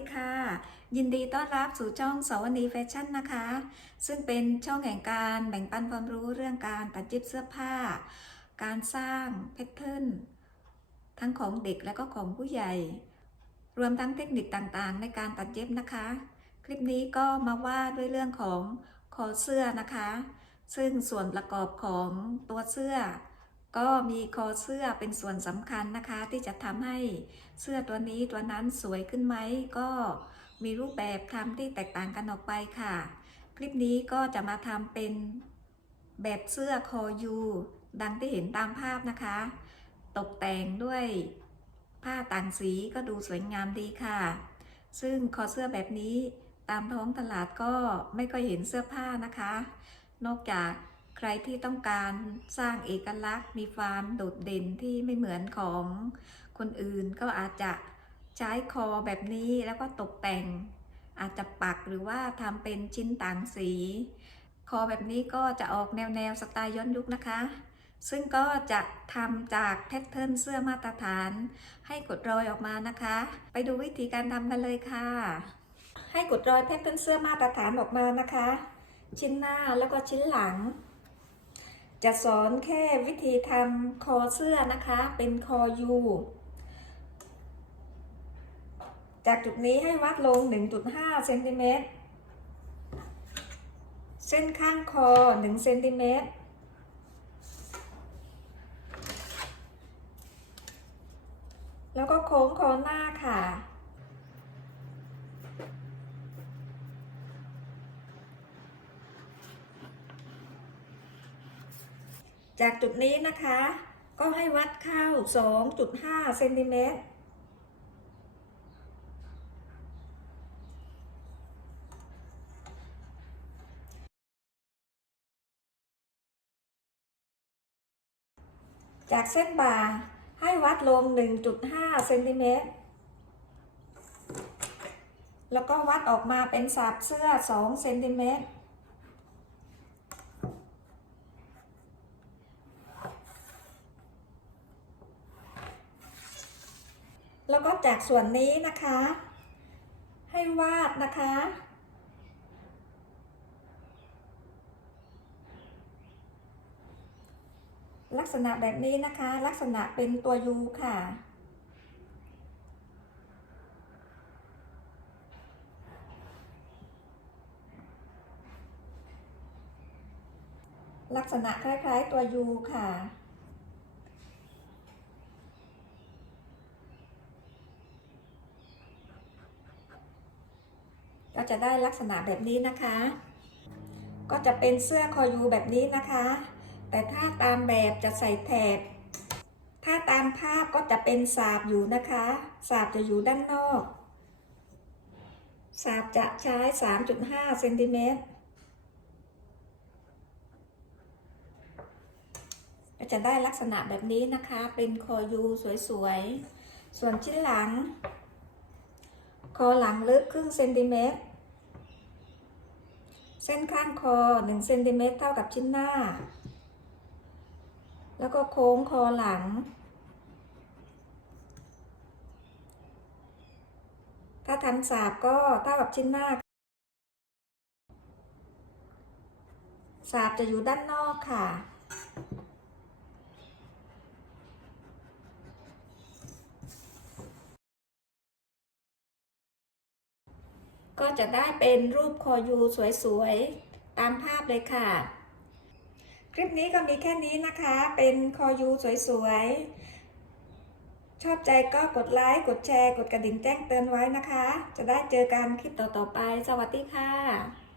ดีค่ะ ยินดีต้อนรับสู่ช่องสวนีแฟชั่นนะคะ ซึ่งเป็นช่องแห่งการแบ่งปันความรู้เรื่องการตัดเย็บเสื้อผ้า การสร้างแพทเทิร์นทั้งของเด็กและก็ของผู้ใหญ่ รวมทั้งเทคนิคต่างๆ ในการตัดเย็บนะคะ คลิปนี้ก็มาว่าด้วยเรื่องของคอเสื้อนะคะ ซึ่งส่วนประกอบของตัวเสื้อ ก็มีคอเสื้อเป็นส่วนสำคัญนะคะ ที่จะทำให้เสื้อตัวนี้ตัวนั้นสวยขึ้นไหมก็มีรูปแบบทำที่แตกต่างกันออกไปค่ะ คลิปนี้ก็จะมาทำเป็นแบบเสื้อคอยูดังที่เห็นตามภาพนะคะ ตกแต่งด้วยผ้าต่างสีก็ดูสวยงามดีค่ะ ซึ่งคอเสื้อแบบนี้ตามท้องตลาดก็ไม่ค่อยเห็นเสื้อผ้านะคะ นอกจาก ใครที่ต้องการสร้างเอกลักษณ์ มีความโดดเด่นที่ไม่เหมือนของคนอื่นก็อาจจะใช้คอแบบนี้แล้วก็ตกแต่ง อาจจะปักหรือว่าทำเป็นชิ้นต่างสี คอแบบนี้ก็จะออกแนวแนวสไตล์ย้อนยุคนะคะ ซึ่งก็จะทำจากแพทเทิร์นเสื้อมาตรฐาน ให้กดรอยออกมานะคะ ไปดูวิธีการทำกันเลยค่ะ ให้กดรอยแพทเทิร์นเสื้อมาตรฐานออกมานะคะ ชิ้นหน้าแล้วก็ชิ้นหลัง จะสอนแค่วิธีทำคอเสื้อนะคะ เป็นคอยูจากจุดนี้ให้วัดลง 1.5เซนติเมตร เส้นข้างคอ1เซนติเมตร แล้วก็โค้งคอหน้าค่ะ จากจุดนี้นะคะ ก็ให้วัดเข้า 2.5เซนติเมตรจากเส้นบ่าให้วัดลง 1.5เซนติเมตร แล้วก็วัดออกมาเป็นสาบเสื้อ 2 เซนติเมตร แล้ว ก็จากส่วนนี้นะคะ ให้วาดนะคะ ลักษณะแบบนี้นะคะ ลักษณะเป็นตัวยูค่ะลักษณะคล้าย ๆ ตัวยูค่ะ ก็จะได้ลักษณะแบบนี้นะคะ ก็จะเป็นเสื้อคอยูแบบนี้นะคะ แต่ถ้าตามแบบจะใส่แถบ ถ้าตามภาพก็จะเป็นสาบอยู่นะคะ สาบจะอยู่ด้านนอก สาบจะใช้ 3.5เซนติเมตรก็จะได้ลักษณะแบบนี้นะคะ เป็นคอยูสวยๆ ส่วนชิ้นหลัง คอหลังลึกครึ่งเซนติเมตร เส้นข้างคอ1เซนติเมตรเท่ากับชิ้นหน้า แล้วก็โค้งคอหลัง ถ้าทำสาบก็เท่ากับชิ้นหน้า สาบจะอยู่ด้านนอกค่ะ ก็จะได้เป็นรูปคอยูสวยๆ ตามภาพเลยค่ะ คลิปนี้ก็มีแค่นี้นะคะ เป็นคอยูสวยๆ ชอบใจก็กดไลค์ กดแชร์ กดกระดิ่งแจ้งเตือนไว้นะคะ จะได้เจอกันคลิปต่อๆไป สวัสดีค่ะ